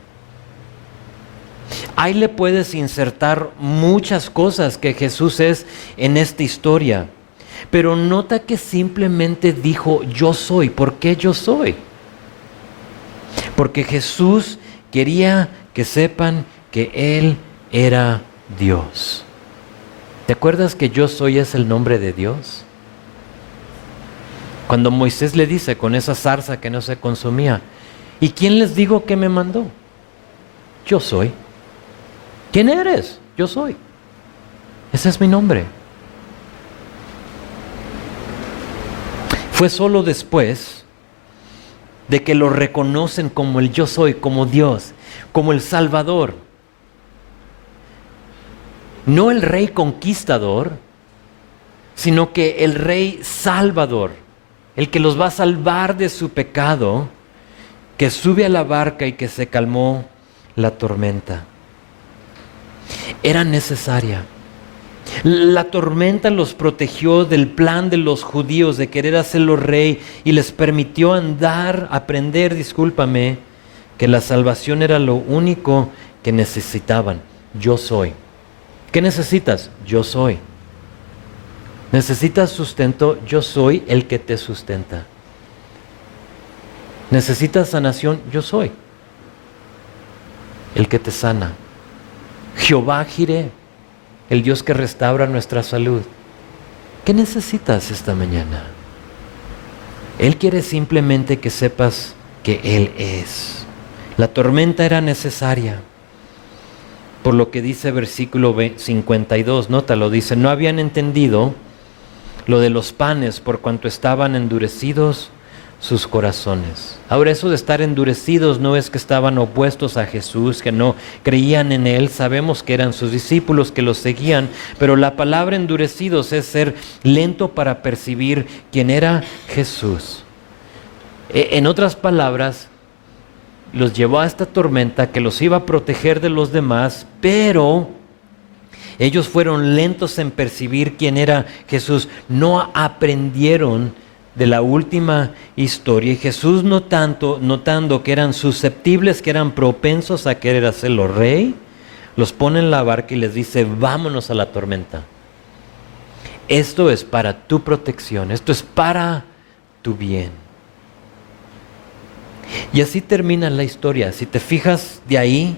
Ahí le puedes insertar muchas cosas que Jesús es en esta historia. Pero nota que simplemente dijo yo soy. ¿Por qué yo soy? Porque Jesús quería que sepan que Él era Dios. ¿Te acuerdas que yo soy es el nombre de Dios? Cuando Moisés le dice con esa zarza que no se consumía, ¿y quién les digo que me mandó? Yo soy. ¿Quién eres? Yo soy. Ese es mi nombre. Fue solo después de que lo reconocen como el yo soy, como Dios, como el Salvador. No el rey conquistador, sino que el rey salvador, el que los va a salvar de su pecado, que sube a la barca y que se calmó la tormenta. Era necesaria. La tormenta los protegió del plan de los judíos de querer hacerlo rey y les permitió aprender, que la salvación era lo único que necesitaban. Yo soy. ¿Qué necesitas? Yo soy. ¿Necesitas sustento? Yo soy el que te sustenta. ¿Necesitas sanación? Yo soy el que te sana. Jehová Jireh, el Dios que restaura nuestra salud. ¿Qué necesitas esta mañana? Él quiere simplemente que sepas que Él es. La tormenta era necesaria. Por lo que dice versículo 52, nótalo, dice, no habían entendido lo de los panes por cuanto estaban endurecidos sus corazones. Ahora, eso de estar endurecidos no es que estaban opuestos a Jesús, que no creían en Él. Sabemos que eran sus discípulos que los seguían, pero la palabra endurecidos es ser lento para percibir quién era Jesús. En otras palabras, los llevó a esta tormenta que los iba a proteger de los demás, pero ellos fueron lentos en percibir quién era Jesús. No aprendieron de la última historia, y Jesús notando que eran susceptibles, que eran propensos a querer hacerlo rey, los pone en la barca y les dice, vámonos a la tormenta. Esto es para tu protección, esto es para tu bien. Y así termina la historia. Si te fijas de ahí,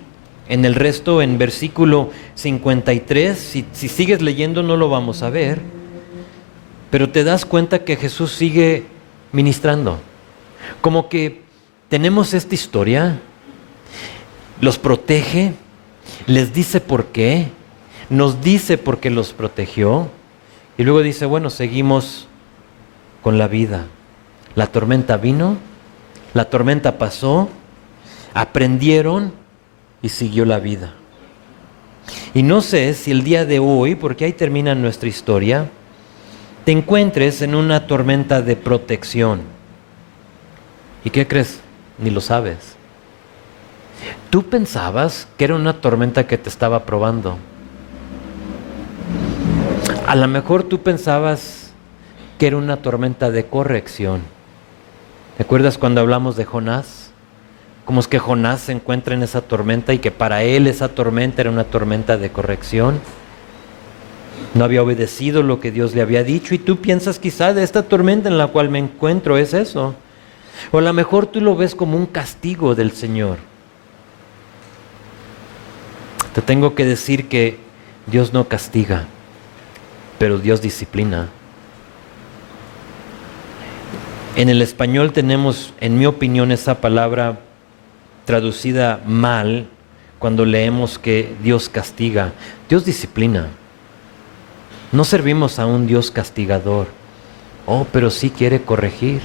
en el resto, en versículo 53, si sigues leyendo no lo vamos a ver, pero te das cuenta que Jesús sigue ministrando. Como que tenemos esta historia, los protege, les dice por qué, nos dice por qué los protegió, y luego dice, bueno, seguimos con la vida. La tormenta vino, la tormenta pasó, aprendieron y siguió la vida. Y no sé si el día de hoy, porque ahí termina nuestra historia, te encuentres en una tormenta de protección. ¿Y qué crees? Ni lo sabes. Tú pensabas que era una tormenta que te estaba probando. A lo mejor tú pensabas que era una tormenta de corrección. ¿Te acuerdas cuando hablamos de Jonás? Cómo es que Jonás se encuentra en esa tormenta y que para él esa tormenta era una tormenta de corrección. No había obedecido lo que Dios le había dicho y tú piensas quizá de esta tormenta en la cual me encuentro es eso. O a lo mejor tú lo ves como un castigo del Señor. Te tengo que decir que Dios no castiga, pero Dios disciplina. En el español tenemos, en mi opinión, esa palabra traducida mal cuando leemos que Dios castiga. Dios disciplina. No servimos a un Dios castigador. Oh, pero sí quiere corregir.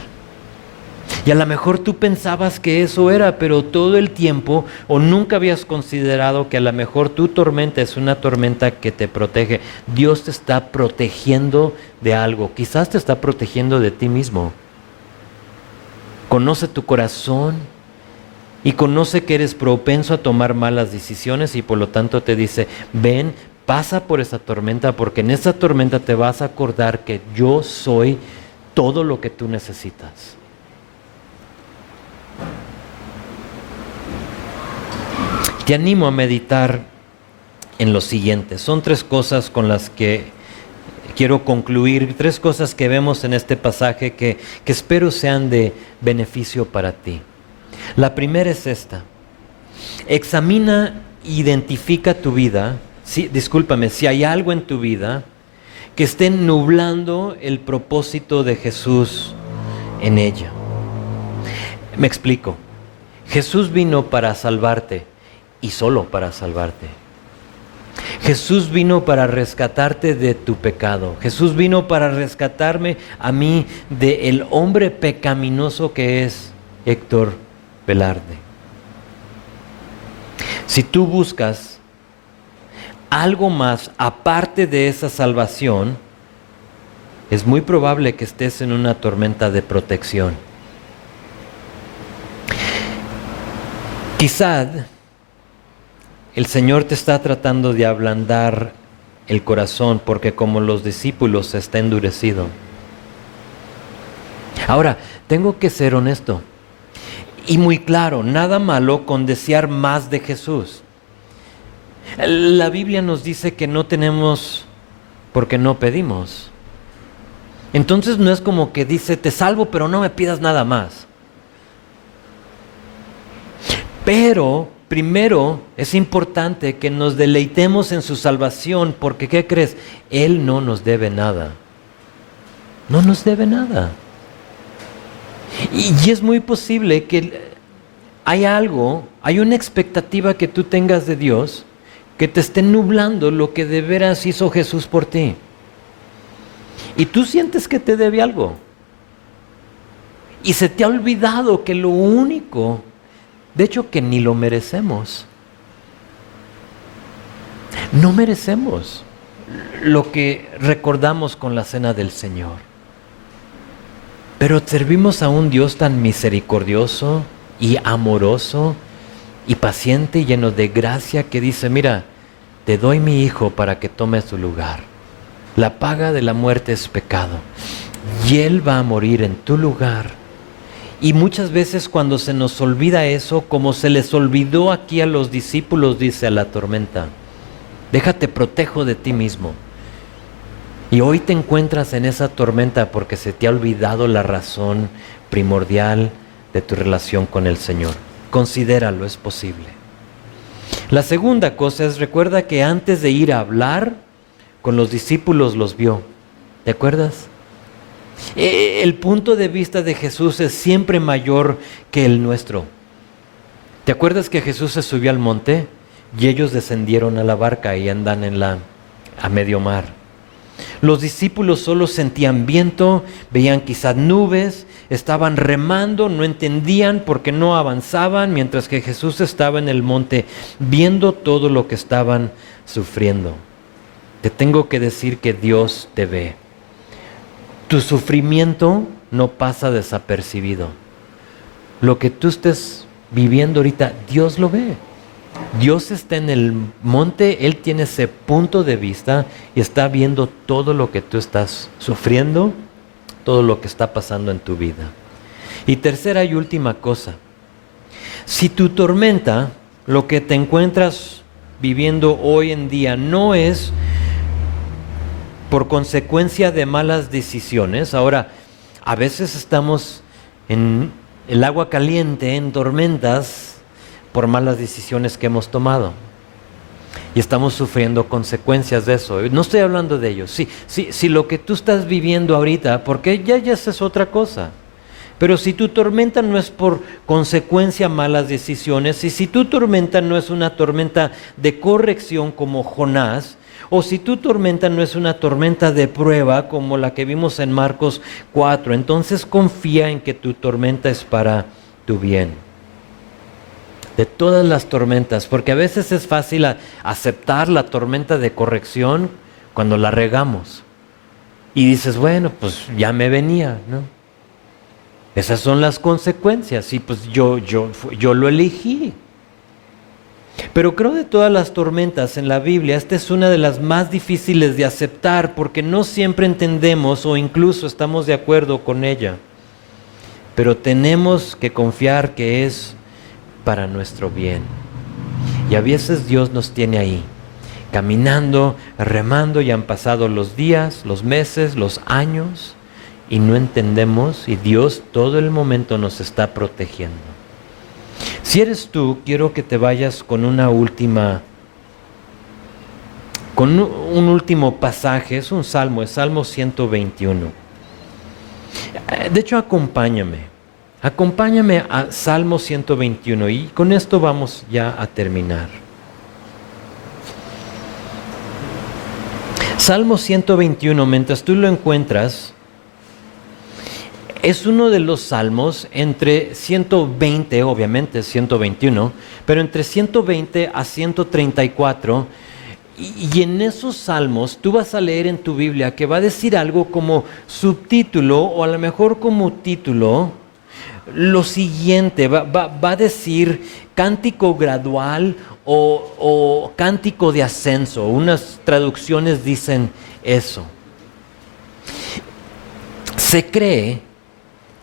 Y a lo mejor tú pensabas que eso era, pero todo el tiempo, o nunca habías considerado que a lo mejor tu tormenta es una tormenta que te protege. Dios te está protegiendo de algo. Quizás te está protegiendo de ti mismo. Conoce tu corazón y conoce que eres propenso a tomar malas decisiones y por lo tanto te dice, ven, pasa por esa tormenta porque en esa tormenta te vas a acordar que yo soy todo lo que tú necesitas. Te animo a meditar en lo siguiente. Son tres cosas con las que quiero concluir, tres cosas que vemos en este pasaje que espero sean de beneficio para ti. La primera es esta: examina, identifica tu vida. Si hay algo en tu vida que esté nublando el propósito de Jesús en ella. Me explico. Jesús vino para salvarte y solo para salvarte. Jesús vino para rescatarte de tu pecado. Jesús vino para rescatarme a mí del hombre pecaminoso que es Héctor Velarde. Si tú buscas algo más aparte de esa salvación, es muy probable que estés en una tormenta de protección. Quizá el Señor te está tratando de ablandar el corazón porque como los discípulos está endurecido. Ahora, tengo que ser honesto y muy claro, nada malo con desear más de Jesús. La Biblia nos dice que no tenemos porque no pedimos. Entonces no es como que dice, te salvo, pero no me pidas nada más. Pero primero es importante que nos deleitemos en su salvación, porque ¿qué crees? Él no nos debe nada. No nos debe nada. Y es muy posible que hay una expectativa que tú tengas de Dios que te esté nublando lo que de veras hizo Jesús por ti. Y tú sientes que te debe algo. Y se te ha olvidado que lo único, de hecho que ni lo merecemos. No merecemos lo que recordamos con la cena del Señor. Pero servimos a un Dios tan misericordioso y amoroso y paciente y lleno de gracia que dice, mira, te doy mi hijo para que tome su lugar. La paga de la muerte es pecado y Él va a morir en tu lugar. Y muchas veces cuando se nos olvida eso, como se les olvidó aquí a los discípulos, dice a la tormenta, déjate protejo de ti mismo. Y hoy te encuentras en esa tormenta porque se te ha olvidado la razón primordial de tu relación con el Señor. Considéralo, es posible. La segunda cosa es, recuerda que antes de ir a hablar con los discípulos los vio. ¿Te acuerdas? El punto de vista de Jesús es siempre mayor que el nuestro. ¿Te acuerdas que Jesús se subió al monte y ellos descendieron a la barca y andan a medio mar? Los discípulos solo sentían viento, veían quizás nubes, estaban remando, no entendían porque no avanzaban, mientras que Jesús estaba en el monte viendo todo lo que estaban sufriendo. Te tengo que decir que Dios te ve. Tu sufrimiento no pasa desapercibido. Lo que tú estés viviendo ahorita, Dios lo ve. Dios está en el monte, Él tiene ese punto de vista y está viendo todo lo que tú estás sufriendo, todo lo que está pasando en tu vida. Y tercera y última cosa, si tu tormenta, lo que te encuentras viviendo hoy en día, no es por consecuencia de malas decisiones. Ahora, a veces estamos en el agua caliente, en tormentas, por malas decisiones que hemos tomado. Y estamos sufriendo consecuencias de eso. No estoy hablando de ello. Si lo que tú estás viviendo ahorita, porque ya esa es otra cosa. Pero si tu tormenta no es por consecuencia malas decisiones, y si tu tormenta no es una tormenta de corrección como Jonás, o si tu tormenta no es una tormenta de prueba como la que vimos en Marcos 4, entonces confía en que tu tormenta es para tu bien. De todas las tormentas, porque a veces es fácil aceptar la tormenta de corrección cuando la regamos. Y dices, bueno, pues ya me venía, ¿no? Esas son las consecuencias, y pues yo lo elegí. Pero creo de todas las tormentas en la Biblia, esta es una de las más difíciles de aceptar porque no siempre entendemos o incluso estamos de acuerdo con ella. Pero tenemos que confiar que es para nuestro bien. Y a veces Dios nos tiene ahí, caminando, remando, y han pasado los días, los meses, los años, y no entendemos, y Dios todo el momento nos está protegiendo. Si eres tú, quiero que te vayas con un último pasaje. Es un salmo, es Salmo 121. De hecho, acompáñame a Salmo 121, y con esto vamos ya a terminar. Salmo 121, mientras tú lo encuentras, es uno de los salmos entre 120, obviamente 121, pero entre 120 a 134, y en esos salmos tú vas a leer en tu Biblia que va a decir algo como subtítulo, o a lo mejor como título, lo siguiente. Va a decir cántico gradual o cántico de ascenso. Unas traducciones dicen eso. Se cree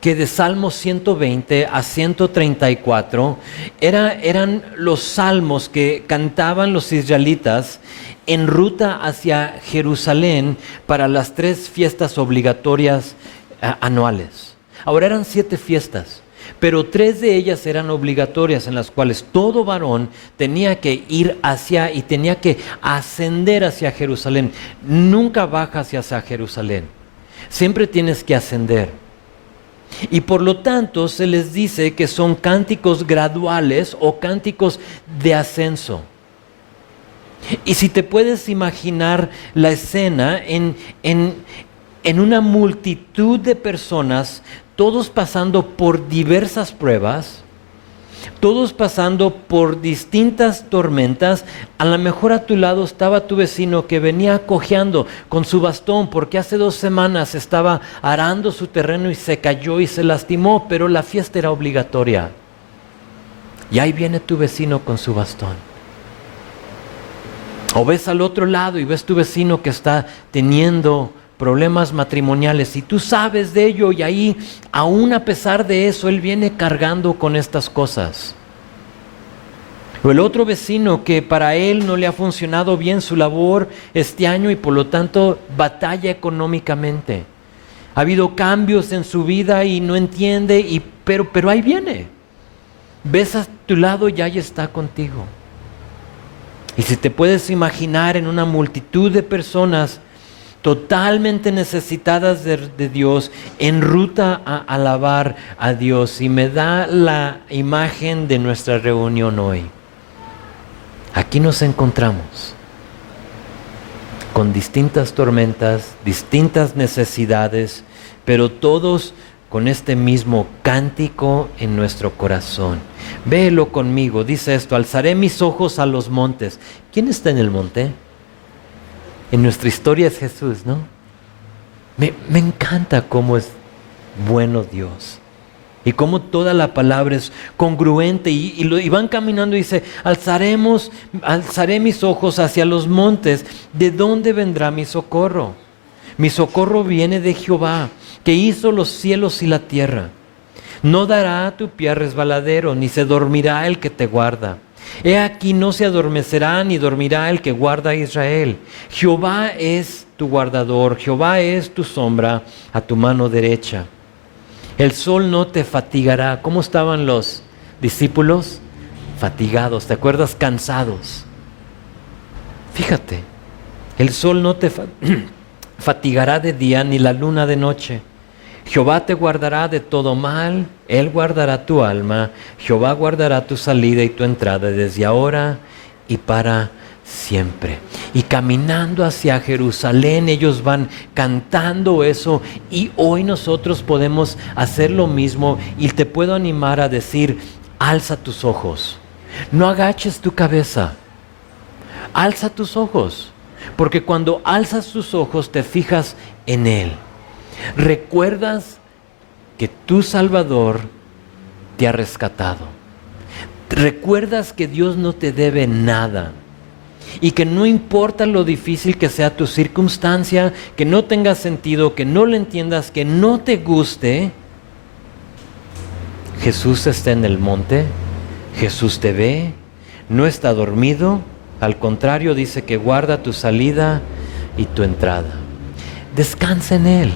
que de Salmo 120 a 134 eran los salmos que cantaban los israelitas en ruta hacia Jerusalén para las 3 fiestas obligatorias anuales. Ahora, eran 7 fiestas, pero 3 de ellas eran obligatorias, en las cuales todo varón tenía que ir hacia y tenía que ascender hacia Jerusalén. Nunca bajas hacia Jerusalén, siempre tienes que ascender. Y por lo tanto se les dice que son cánticos graduales o cánticos de ascenso. Y si te puedes imaginar la escena en una multitud de personas, todos pasando por diversas pruebas, todos pasando por distintas tormentas. A lo mejor a tu lado estaba tu vecino que venía cojeando con su bastón porque hace 2 semanas estaba arando su terreno y se cayó y se lastimó, pero la fiesta era obligatoria. Y ahí viene tu vecino con su bastón. O ves al otro lado y ves tu vecino que está teniendo problemas matrimoniales y tú sabes de ello, y ahí, aún a pesar de eso, él viene cargando con estas cosas. O el otro vecino que para él no le ha funcionado bien su labor este año y por lo tanto batalla económicamente. Ha habido cambios en su vida y no entiende, pero ahí viene. Ves a tu lado y ahí está contigo. Y si te puedes imaginar en una multitud de personas totalmente necesitadas de Dios, en ruta a alabar a Dios, y me da la imagen de nuestra reunión hoy. Aquí nos encontramos con distintas tormentas, distintas necesidades, pero todos con este mismo cántico en nuestro corazón. Véelo conmigo, dice esto: alzaré mis ojos a los montes. ¿Quién está en el monte? En nuestra historia es Jesús, ¿no? Me encanta cómo es bueno Dios y cómo toda la palabra es congruente, y van caminando y dice: alzaré mis ojos hacia los montes. ¿De dónde vendrá mi socorro? Mi socorro viene de Jehová, que hizo los cielos y la tierra. No dará a tu pie resbaladero, ni se dormirá el que te guarda. He aquí, no se adormecerá ni dormirá el que guarda a Israel. Jehová es tu guardador, Jehová es tu sombra a tu mano derecha. El sol no te fatigará. ¿Cómo estaban los discípulos? Fatigados, ¿te acuerdas? Cansados. Fíjate, el sol no te fatigará de día, ni la luna de noche. Jehová te guardará de todo mal, Él guardará tu alma. Jehová guardará tu salida y tu entrada desde ahora y para siempre. Y caminando hacia Jerusalén, ellos van cantando eso, y hoy nosotros podemos hacer lo mismo, y te puedo animar a decir: alza tus ojos, no agaches tu cabeza, alza tus ojos, porque cuando alzas tus ojos te fijas en Él. Recuerdas que tu Salvador te ha rescatado. Recuerdas que Dios no te debe nada, y que no importa lo difícil que sea tu circunstancia, que no tenga sentido, que no lo entiendas, que no te guste, Jesús está en el monte, Jesús te ve, no está dormido. Al contrario, dice que guarda tu salida y tu entrada. Descansa en Él.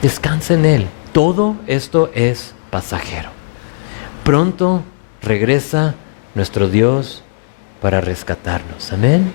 Descansa en Él. Todo esto es pasajero. Pronto regresa nuestro Dios para rescatarnos. Amén.